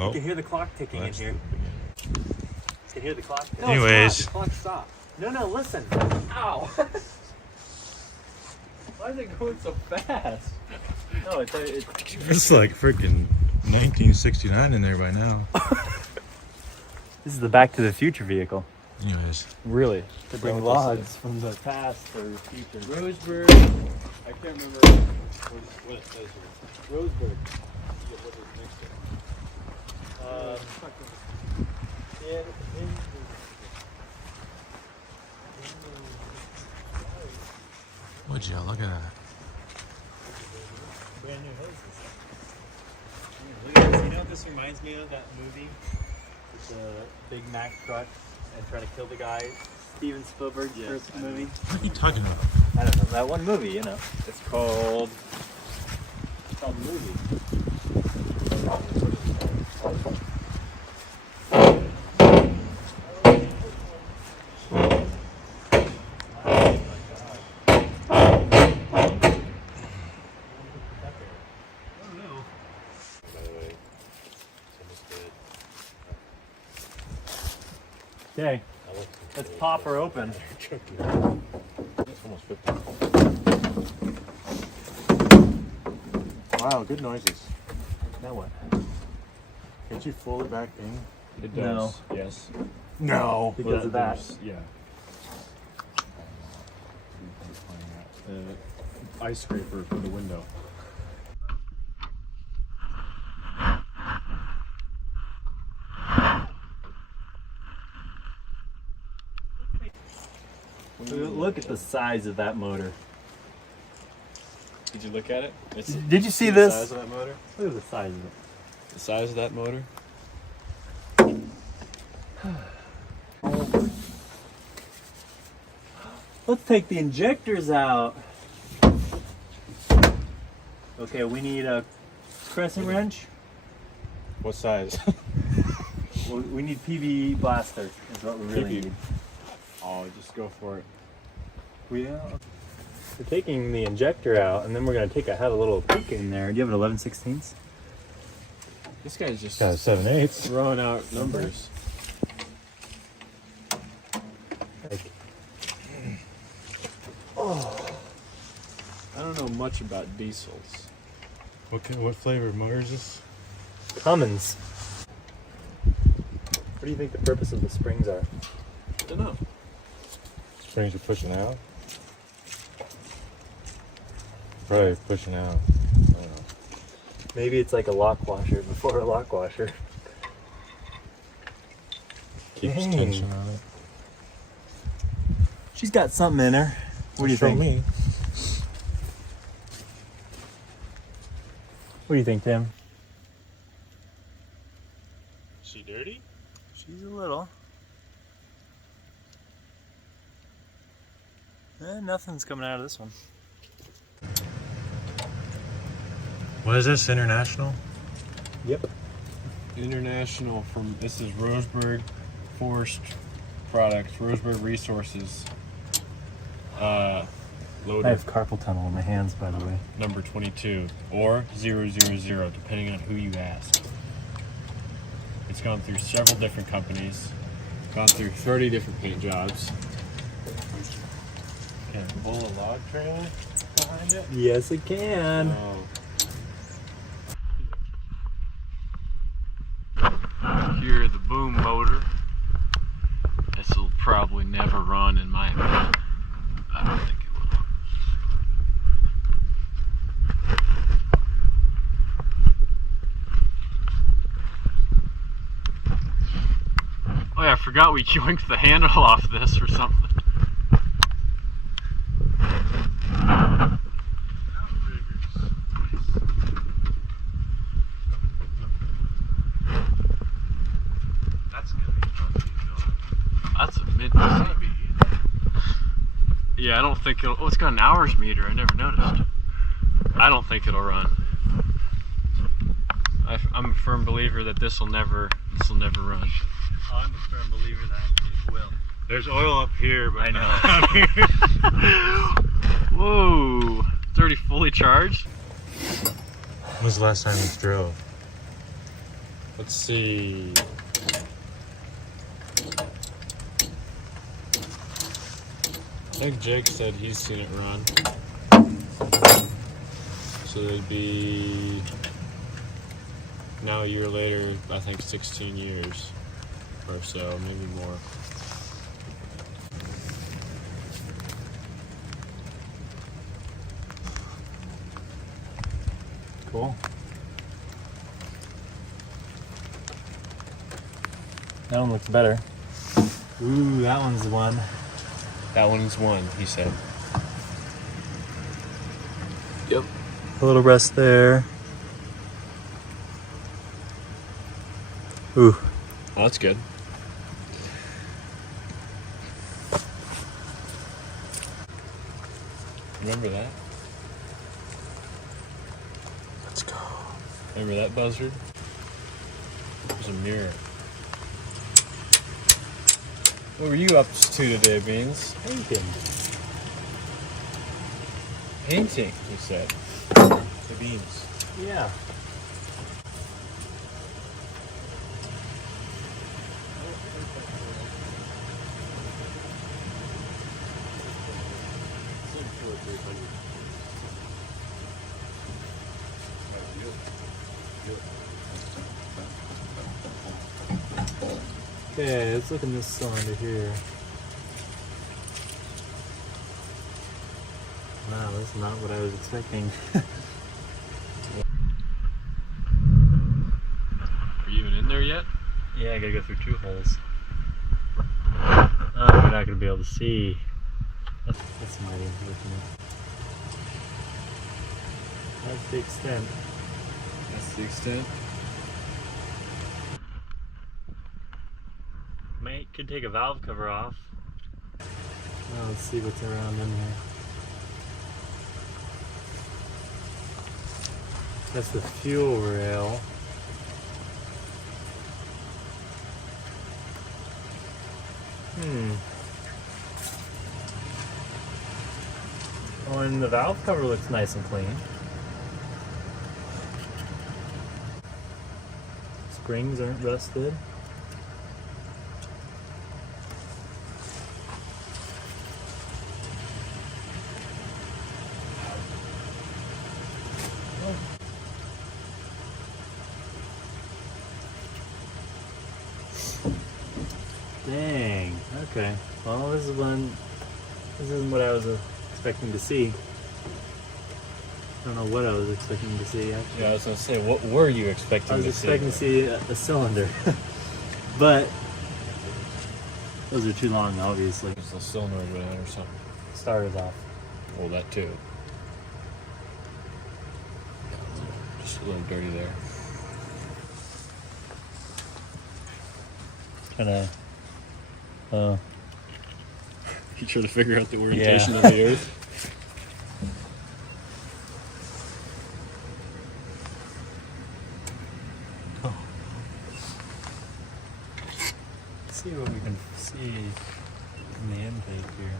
Oh. You can hear the clock ticking in here. You can hear the clock ticking. No, anyways. The clock stopped. No, listen. Ow. Why is it going so fast? No, It's like freaking 1969 in there by now. This is the Back to the Future vehicle. Anyways. Really? To bring logs from the past or future. Roseburg. I can't remember what it says here. Roseburg. Yeah, what is next to it? Would you look at that? Brand new hoses. Look at this. You know what this reminds me of? That movie with the Big Mac truck and trying to kill the guy. Steven Spielberg's first movie. What are you talking about? I don't know. That one movie, you know. It's called Movie. Okay, let's pop her open. It's almost 50. Wow, good noises. Now what? Can't you fold it back in? It does. No. Yes. No. Because of that. Yeah. The ice scraper for the window. Look at the size of that motor. Did you look at it? Did you see the this? size of that motor? Look at the size of it. The size of that motor? Let's take the injectors out. Okay, we need a crescent wrench. What size? We need PVE blaster is what we really PVE. need. Oh, just go for it. We're taking the injector out, and then we're going to have a little peek in there. Do you have an 11/16? This guy's just Got a 7/8. throwing out numbers. I don't know much about diesels. What flavor motor is this? Cummins. What do you think the purpose of the springs are? I don't know. Springs are pushing out. Probably pushing out. I don't know. Maybe it's like a lock washer before a lock washer. Keeps Dang. tension on it. She's got something in her. What do you Show think? me. What do you think, Tim? Is she dirty? She's a little. Nothing's coming out of this one. What is this? International? Yep. International this is Roseburg Forest Products, Roseburg Resources. Loader. I have carpal tunnel in my hands, by the way. Number 22 or 000, depending on who you ask. It's gone through several different companies, gone through 30 different paint jobs. Can it pull a log trailer behind it? Yes, it can. Here, the boom motor. This will probably never run, in my opinion. I don't think it will. Oh yeah, I forgot we yoinked the handle off this or something. That's gonna be fun to do. That's a mid. Yeah, I don't think it'll. Oh, it's got an hours meter. I never noticed. I don't think it'll run. I'm a firm believer that this will never run. I'm a firm believer that it will. There's oil up here, but I know. not here. Whoa! It's already fully charged. When's the last time you drove? Let's see. I think Jake said he's seen it run. So it'd be now a year later, I think 16 years or so, maybe more. Cool. That one looks better. Ooh, that one's the one. That one's one, he said. Yep. A little rest there. Ooh. Oh, that's good. Remember that? Let's go. Remember that buzzard? There's a mirror. What were you up to today, Beans? Painting. Painting, he said. The beans. Yeah. Okay, let's look in this cylinder here. Wow, that's not what I was expecting. Are you even in there yet? Yeah, I gotta go through 2 holes. Oh, we're not gonna be able to see. That's mighty unfortunate. That's the extent. That's the extent. Could take a valve cover off. Well, let's see what's around in here. That's the fuel rail. Oh, and the valve cover looks nice and clean. Springs aren't rusted. Dang. Okay. Well, this isn't what I was expecting to see. I don't know what I was expecting to see, actually. Yeah, I was gonna say, what were you expecting to see? I was expecting to see a cylinder. But those are too long, obviously. It's the cylinder over there or something. Starters off. Well, that too. Just a little dirty there. Trying to You trying to figure out the orientation of the Earth? see what we can see in the intake here.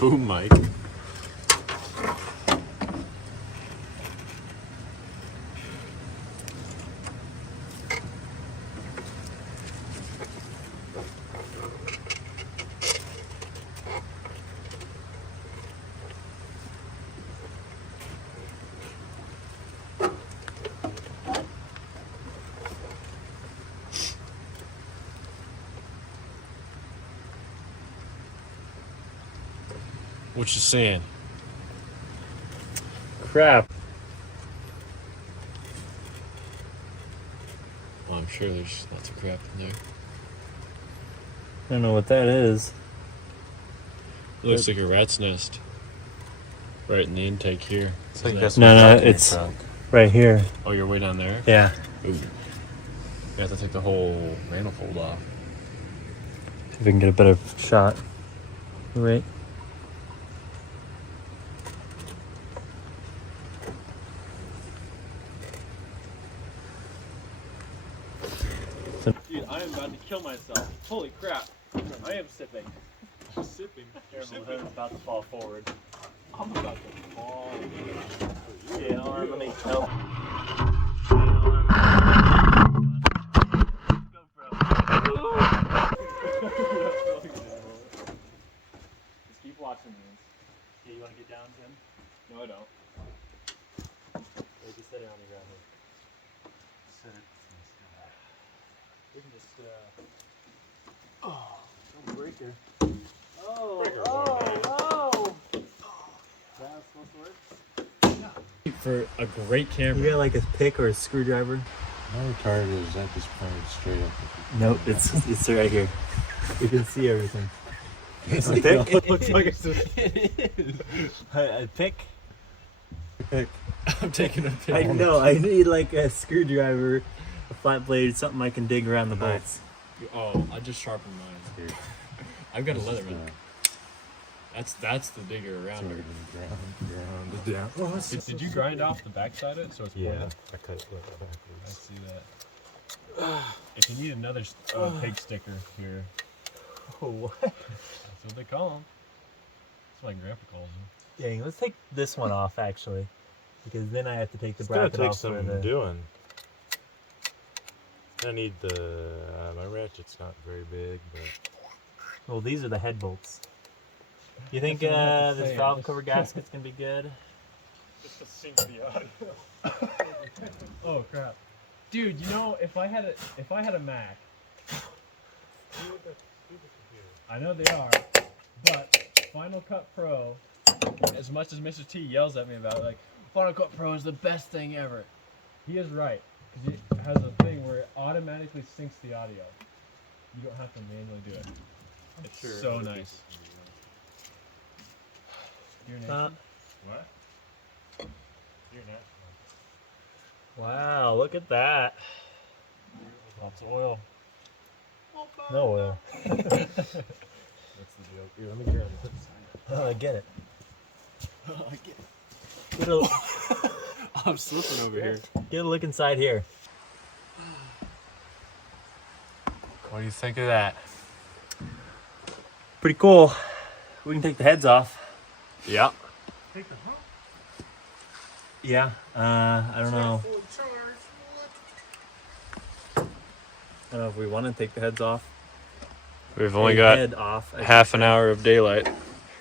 Boom mic. What you saying? Crap. Well, I'm sure there's lots of crap in there. I don't know what that is. It looks like a rat's nest. Right in the intake here. It's like Is that's that- No, it's right here. Oh, you're way down there? Yeah. Ooh. You have to take the whole manifold off. See if we can get a better shot. Wait. Dude, I am about to kill myself. Holy crap. I am sipping. I'm sipping. Careful, the hood's about to fall forward. I'm about to fall. Yeah, hold on, let me help. Just keep watching these. Yeah, you want to get down, Tim? No, I don't. Or just sit it on the ground here. We can just, breaker. Oh, Breaker oh, one, oh! That's supposed to work? For a great camera. You got like a pick or a screwdriver? How retarded is that? Just pointed straight up. Nope, it's right here. You can see everything. It's a pick? It looks like it's a pick? Pick. I'm taking a pic. I know, I need like a screwdriver, a flat blade, something I can dig around the bolts. Oh, I just sharpened mine. I've got a leather one. That's the digger around her. Ground down. Oh, Did you grind off the backside of it so it's pointed? I cut it backwards. I see that. If you need another pig sticker here, Oh, what? that's what they call them. That's what my grandpa calls them. Dang, let's take this one off actually. Because then I have to take the It's gonna bracket take off for some the... doing. I need the my ratchet's not very big, but Well, these are the head bolts. You think That's what I have to this say. valve cover gasket's gonna be good? Just to sync the audio. Oh crap, dude! You know, if I had a Mac, I know they are, but Final Cut Pro, as much as Mr. T yells at me about it, like Final Cut Pro is the best thing ever, he is right because it has a thing where it automatically syncs the audio. You don't have to manually do it. It's so nice. Your nation? what? You're not. Wow, look at that. Lots of oil. No oil. That's the joke. Here, let me grab it. Oh, I get it. I get it. Get a, I'm slipping over here. get a look inside here. What do you think of that? Pretty cool. We can take the heads off. Yeah. Take the hump. Yeah, I don't know. I don't know if we want to take the heads off. We've The only got head off. half an hour of daylight.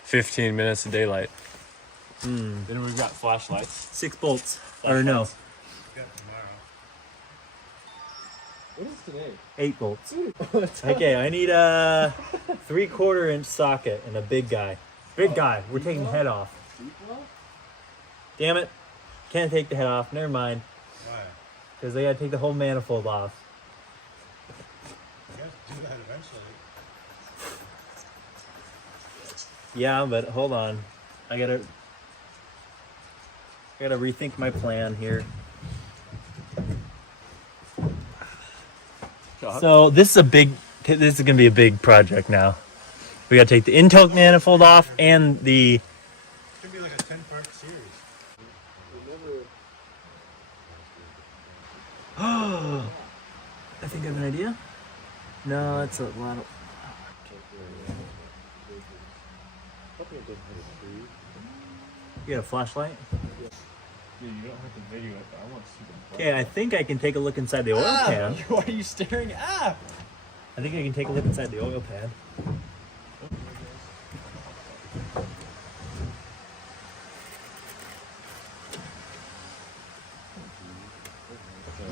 15 minutes of daylight. Hmm. Then we've got flashlights. 6 bolts. Or no, Got tomorrow. What is today? 8 bolts. Okay, I need a 3/4 inch socket and a big guy. Big guy. We're taking the head off. Damn it. Can't take the head off. Never mind. Why? Because they gotta take the whole manifold off. You have to do that eventually. Yeah, but hold on. I gotta rethink my plan here. So this is gonna be a big project now. We gotta take the intake manifold off and the... It should be like a 10-part series. I think I have an idea. No, that's a lot of... You got a flashlight? Dude, you don't have to video it, but I want to see the Okay, I think I can take a look inside the oil pan. Why are you staring at? I think I can take a look inside the oil pan.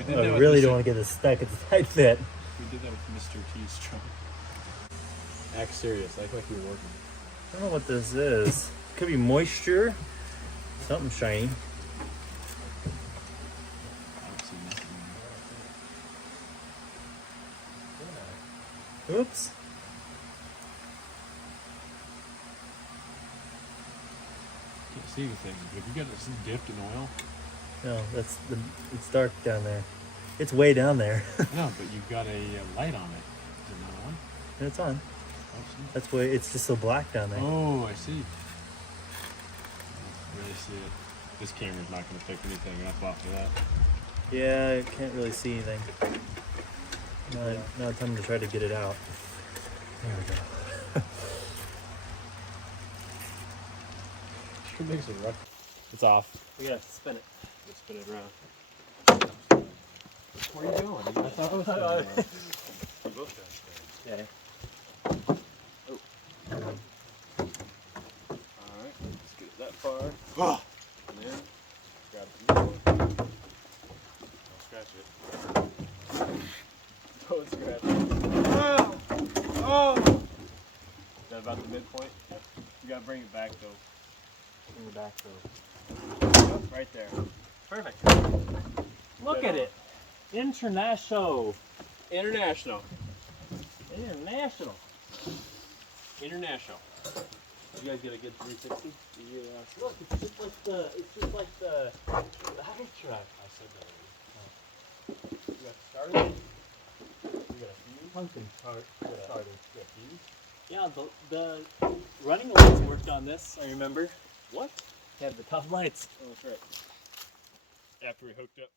I really don't want to get this stuck. It's a tight fit. We did that with Mr. T's truck. Act serious. Act like you're working. I don't know what this is. Could be moisture. Something shiny. I don't see nothing. Oops. Can't see anything. Have you got this dipped in oil? No, it's dark down there. It's way down there. No, but you've got a light on it. Is it not on? And it's on. Oh, see. That's why it's just so black down there. Oh, I see. I really see it. This camera's not going to pick anything up off of that. Yeah, I can't really see anything. Now it's time to try to get it out. There we go. It makes it rough. It's off. We gotta spin it. Let's spin it around. Where are you going? You both Okay. Oh. Alright, let's get it that far. And then grab some more. Don't scratch it. Don't scratch it. Oh! Oh! Is that about the midpoint? Yep. You gotta bring it back though. Bring it back though. Yep, right there. Perfect. Look at it. International. International. International. International. You guys get a good 360? Yeah. Look, it's just like the high truck. I said that already. You got started. You got a fuse. Pumpkin start. Started. You got a fuse. Yeah, the running lights worked on this. I remember. What? They had the top lights. Oh, that's right. After we hooked up